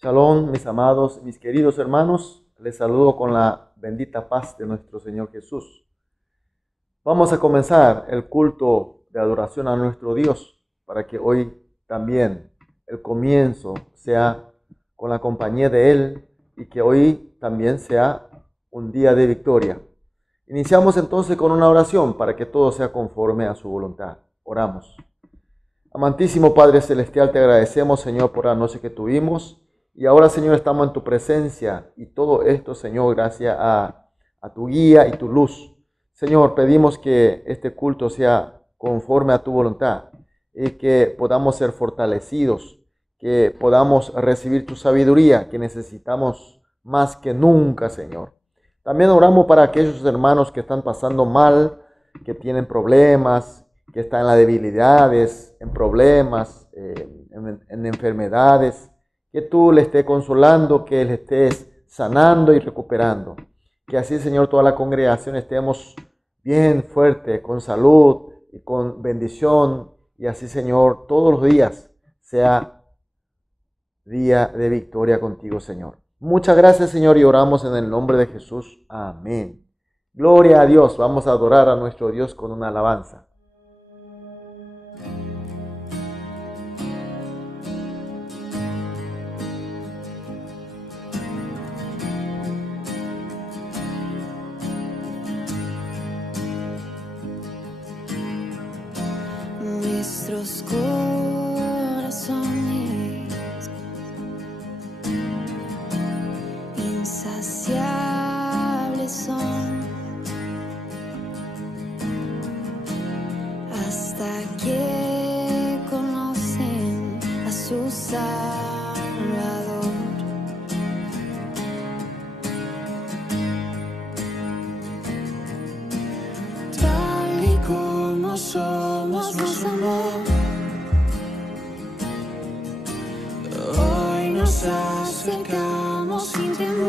Shalom, mis amados, mis queridos hermanos, les saludo con la bendita paz de nuestro Señor Jesús. Vamos a comenzar el culto de adoración a nuestro Dios para que hoy también el comienzo sea con la compañía de Él y que hoy también sea un día de victoria. Iniciamos entonces con una oración para que todo sea conforme a su voluntad. Oramos. Amantísimo Padre Celestial, te agradecemos, Señor, por la noche que tuvimos. Y ahora, Señor, estamos en tu presencia y todo esto, Señor, gracias a tu guía y tu luz. Señor, pedimos que este culto sea conforme a tu voluntad y que podamos ser fortalecidos, que podamos recibir tu sabiduría que necesitamos más que nunca, Señor. También oramos para aquellos hermanos que están pasando mal, que tienen problemas, que están en las debilidades, en problemas, en enfermedades. Que tú le estés consolando, que le estés sanando y recuperando. Que así, Señor, toda la congregación estemos bien fuerte, con salud y con bendición. Y así, Señor, todos los días sea día de victoria contigo, Señor. Muchas gracias, Señor, y oramos en el nombre de Jesús. Amén. Gloria a Dios. Vamos a adorar a nuestro Dios con una alabanza. Nuestros corazones insaciables son hasta que conocen a su Salvador. Tal y como somos, nos amó. Hoy nos acercamos sin temor.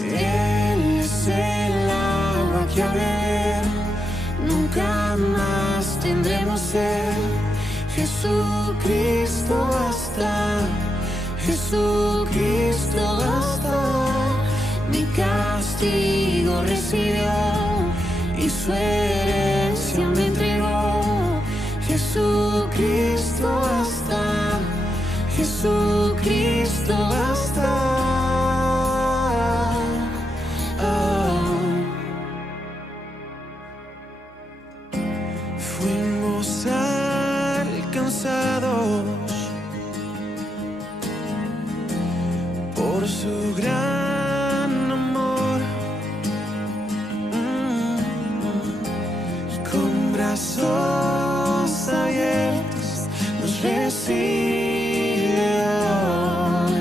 Él es el agua que a beber nunca más tendremos sed. Jesucristo basta, Jesucristo basta. Mi castigo recibió y su herencia me entregó. Jesucristo basta, Jesucristo basta. Fuimos alcanzados por su gran amor. Con brazos abiertos nos recibe hoy.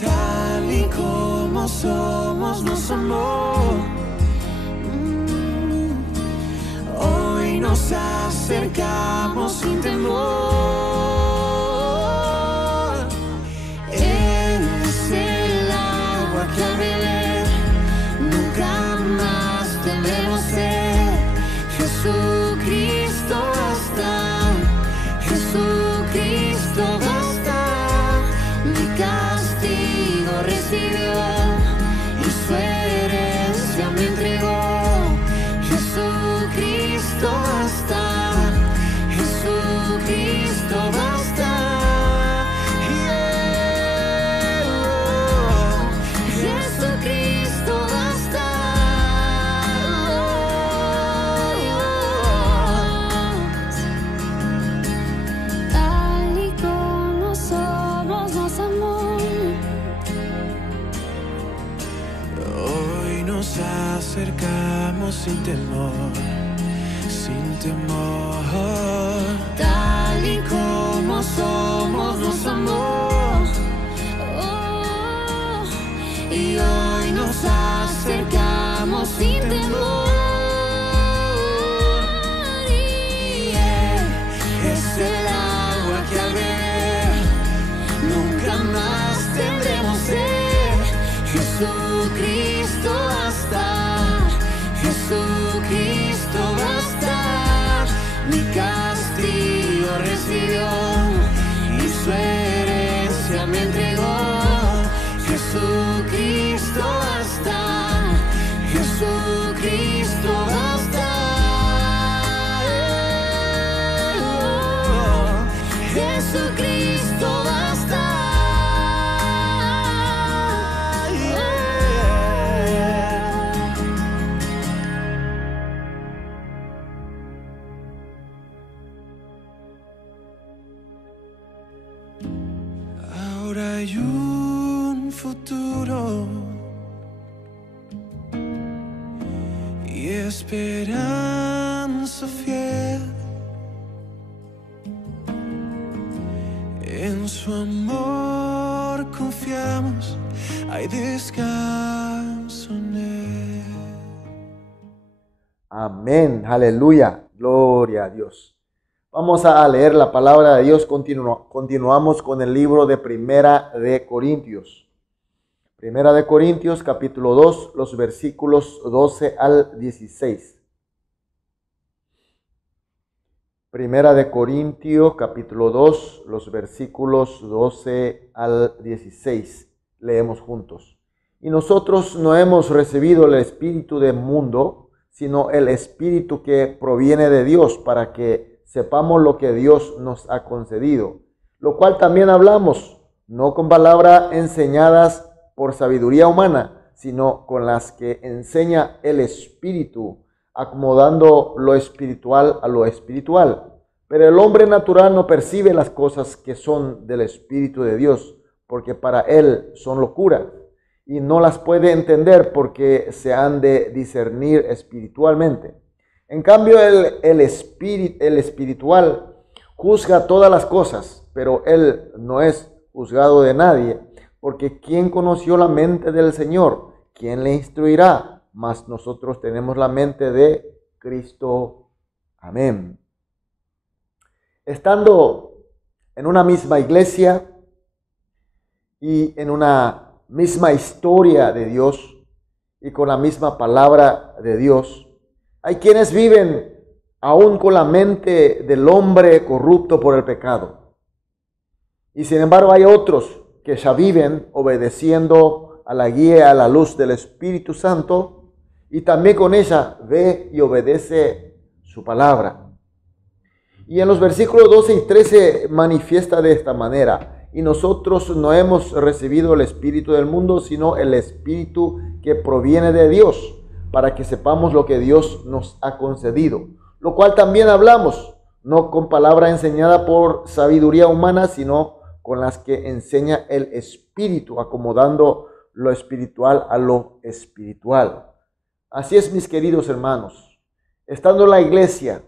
Tal y como somos, nos amó. Hoy nos acercamos sin temor. Él es el agua que al beber nunca más tendremos sed. Jesucristo basta, Jesucristo basta. Mi castigo recibió y su herencia me entregó. Jesucristo basta, Jesucristo basta. Jesucristo basta. Tal y como somos, nos amó. Hoy nos acercamos sin temor, sin temor. Tal y como somos, nos amó. Y hoy nos acercamos sin temor. Y Él es el agua que al beber nunca más tendremos sed. Jesucristo basta, Jesús. Jesucristo basta. Mi castigo recibió y su herencia me entregó. Jesucristo basta. Jesucristo basta. Jesucristo basta. Ahora hay un futuro y esperanza fiel. En su amor confiamos, hay descanso en él. Amén, aleluya, gloria a Dios. Vamos a leer la palabra de Dios. Continuamos con el libro de Primera de Corintios. Primera de Corintios, capítulo 2, los versículos 12 al 16. Primera de Corintios, capítulo 2, los versículos 12 al 16. Leemos juntos. Y nosotros no hemos recibido el espíritu del mundo, sino el espíritu que proviene de Dios, para que sepamos lo que Dios nos ha concedido, lo cual también hablamos, no con palabras enseñadas por sabiduría humana, sino con las que enseña el Espíritu, acomodando lo espiritual a lo espiritual. Pero el hombre natural no percibe las cosas que son del Espíritu de Dios, porque para él son locura, y no las puede entender porque se han de discernir espiritualmente. En cambio, el espiritual juzga todas las cosas, pero él no es juzgado de nadie, porque ¿quién conoció la mente del Señor? ¿Quién le instruirá? Mas nosotros tenemos la mente de Cristo. Amén. Estando en una misma iglesia y en una misma historia de Dios y con la misma palabra de Dios, hay quienes viven aún con la mente del hombre corrupto por el pecado. Y sin embargo hay otros que ya viven obedeciendo a la guía, a la luz del Espíritu Santo, y también con ella ve y obedece su palabra. Y en los versículos 12 y 13 manifiesta de esta manera: y nosotros no hemos recibido el espíritu del mundo, sino el espíritu que proviene de Dios, para que sepamos lo que Dios nos ha concedido, lo cual también hablamos, no con palabra enseñada por sabiduría humana, sino con las que enseña el Espíritu, acomodando lo espiritual a lo espiritual. Así es, mis queridos hermanos, estando en la iglesia,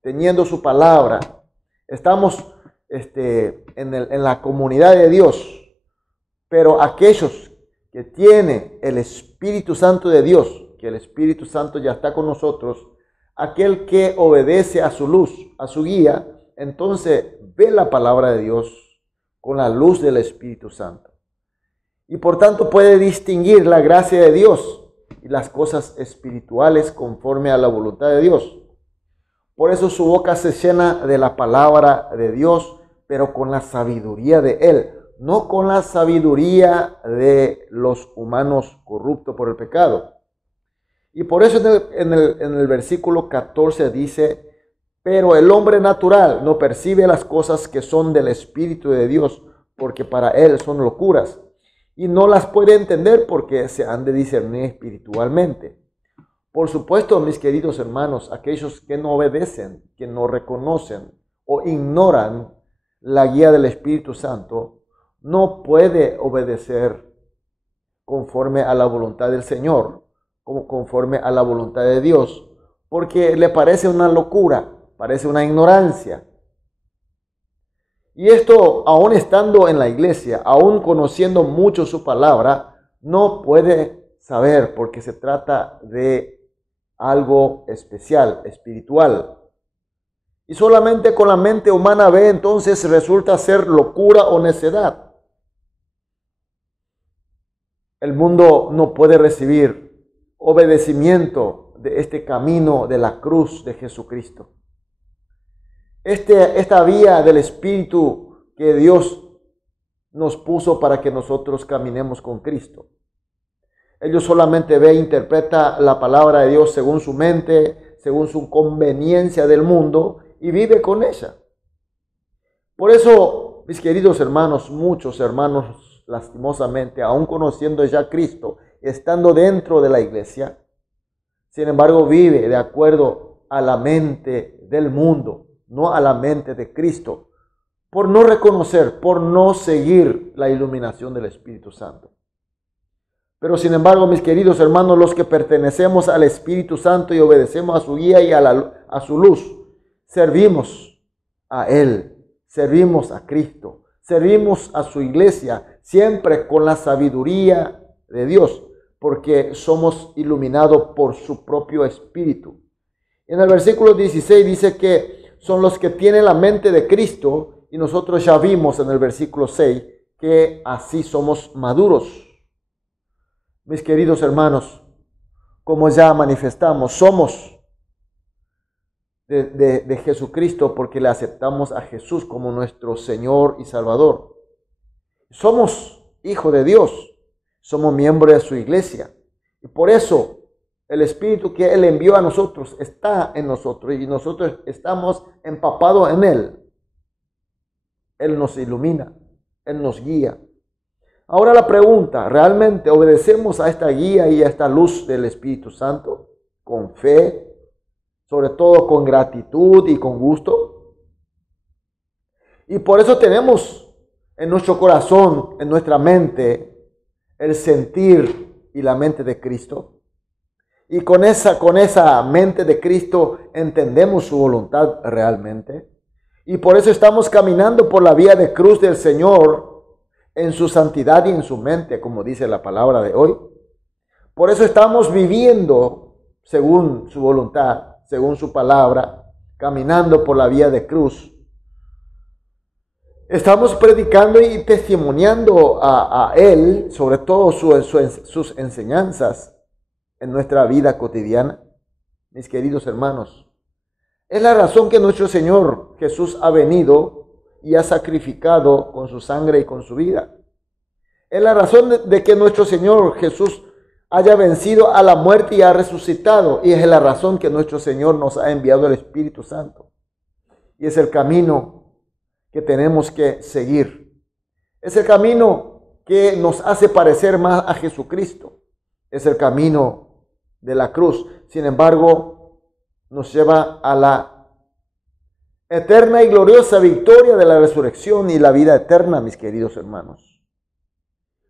teniendo su palabra, estamos en la comunidad de Dios, pero aquellos que tienen el Espíritu Santo de Dios, que el Espíritu Santo ya está con nosotros, aquel que obedece a su luz, a su guía, entonces ve la palabra de Dios con la luz del Espíritu Santo. Y por tanto puede distinguir la gracia de Dios y las cosas espirituales conforme a la voluntad de Dios. Por eso su boca se llena de la palabra de Dios, pero con la sabiduría de Él, no con la sabiduría de los humanos corruptos por el pecado. Y por eso en el versículo 14 dice: pero el hombre natural no percibe las cosas que son del Espíritu de Dios, porque para él son locuras, y no las puede entender porque se han de discernir espiritualmente. Por supuesto, mis queridos hermanos, aquellos que no obedecen, que no reconocen o ignoran la guía del Espíritu Santo, no puede obedecer conforme a la voluntad del Señor, como conforme a la voluntad de Dios, porque le parece una locura, parece una ignorancia. Y esto, aún estando en la iglesia, aún conociendo mucho su palabra, no puede saber, porque se trata de algo especial, espiritual. Y solamente con la mente humana ve, entonces resulta ser locura o necedad. El mundo no puede recibir obedecimiento de este camino de la cruz de Jesucristo. Esta vía del Espíritu que Dios nos puso para que nosotros caminemos con Cristo. Ellos solamente ve e interpreta la palabra de Dios según su mente, según su conveniencia del mundo, y vive con ella. Por eso, mis queridos hermanos, muchos hermanos, lastimosamente, aún conociendo ya a Cristo, estando dentro de la iglesia, sin embargo, vive de acuerdo a la mente del mundo, no a la mente de Cristo, por no reconocer, por no seguir la iluminación del Espíritu Santo. Pero sin embargo, mis queridos hermanos, los que pertenecemos al Espíritu Santo y obedecemos a su guía y a su luz, servimos a Él, servimos a Cristo, servimos a su iglesia, siempre con la sabiduría de Dios, porque somos iluminados por su propio Espíritu. En el versículo 16 dice que son los que tienen la mente de Cristo, y nosotros ya vimos en el versículo 6 que así somos maduros. Mis queridos hermanos, como ya manifestamos, somos de Jesucristo porque le aceptamos a Jesús como nuestro Señor y Salvador. Somos hijos de Dios, somos miembros de su iglesia. Y por eso el Espíritu que Él envió a nosotros está en nosotros y nosotros estamos empapados en Él. Él nos ilumina, Él nos guía. Ahora la pregunta, ¿realmente obedecemos a esta guía y a esta luz del Espíritu Santo? Con fe, sobre todo con gratitud y con gusto. Y por eso tenemos en nuestro corazón, en nuestra mente, el sentir y la mente de Cristo. Y con esa mente de Cristo entendemos su voluntad realmente. Y por eso estamos caminando por la vía de cruz del Señor en su santidad y en su mente, como dice la palabra de hoy. Por eso estamos viviendo según su voluntad, según su palabra, caminando por la vía de cruz. Estamos predicando y testimoniando a Él, sobre todo sus enseñanzas en nuestra vida cotidiana. Mis queridos hermanos, es la razón que nuestro Señor Jesús ha venido y ha sacrificado con su sangre y con su vida. Es la razón de que nuestro Señor Jesús haya vencido a la muerte y ha resucitado. Y es la razón que nuestro Señor nos ha enviado el Espíritu Santo. Y es el camino que tenemos que seguir. Es el camino que nos hace parecer más a Jesucristo. Es el camino de la cruz. Sin embargo, nos lleva a la eterna y gloriosa victoria de la resurrección y la vida eterna, mis queridos hermanos.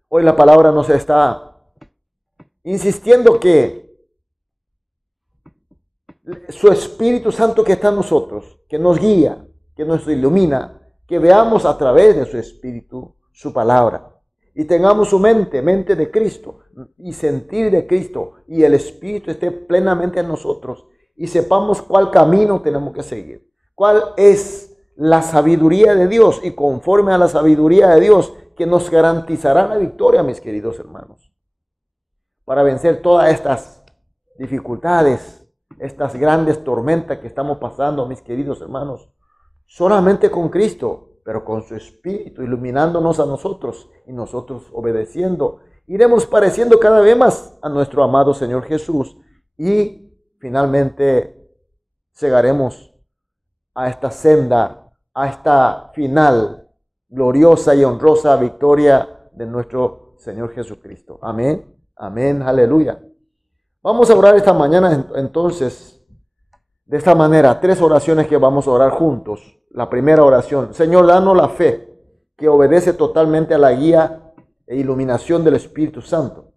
Hoy la palabra nos está insistiendo que su Espíritu Santo que está en nosotros, que nos guía, que nos ilumina, que veamos a través de su Espíritu su palabra y tengamos su mente de Cristo y sentir de Cristo y el Espíritu esté plenamente en nosotros y sepamos cuál camino tenemos que seguir. ¿Cuál es la sabiduría de Dios? Y conforme a la sabiduría de Dios, que nos garantizará la victoria, mis queridos hermanos. Para vencer todas estas dificultades, estas grandes tormentas que estamos pasando, mis queridos hermanos. Solamente con Cristo, pero con su Espíritu iluminándonos a nosotros y nosotros obedeciendo. Iremos pareciendo cada vez más a nuestro amado Señor Jesús y finalmente llegaremos a esta senda, a esta final gloriosa y honrosa victoria de nuestro Señor Jesucristo. Amén, amén, aleluya. Vamos a orar esta mañana entonces de esta manera, 3 oraciones que vamos a orar juntos. La primera oración: Señor, danos la fe que obedece totalmente a la guía e iluminación del Espíritu Santo.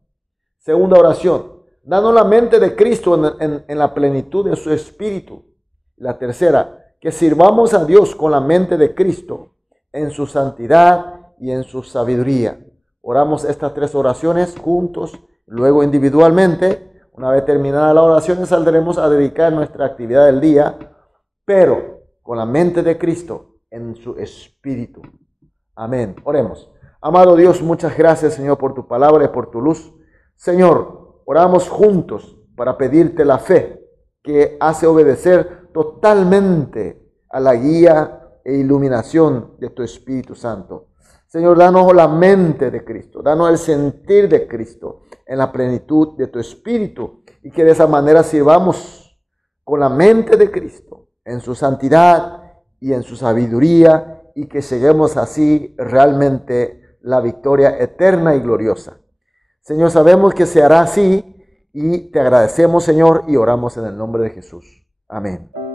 Segunda oración: danos la mente de Cristo en la plenitud de su Espíritu. La tercera: que sirvamos a Dios con la mente de Cristo en su santidad y en su sabiduría. Oramos estas 3 oraciones juntos, luego individualmente. Una vez terminada la oración, saldremos a dedicar nuestra actividad del día, pero con la mente de Cristo en su Espíritu. Amén. Oremos. Amado Dios, muchas gracias, Señor, por tu palabra y por tu luz. Señor, oramos juntos para pedirte la fe que hace obedecer totalmente a la guía e iluminación de tu Espíritu Santo. Señor, danos la mente de Cristo, danos el sentir de Cristo en la plenitud de tu Espíritu, y que de esa manera sirvamos con la mente de Cristo en su santidad y en su sabiduría, y que lleguemos así realmente la victoria eterna y gloriosa. Señor, sabemos que se hará así y te agradecemos, Señor, y oramos en el nombre de Jesús. Amén.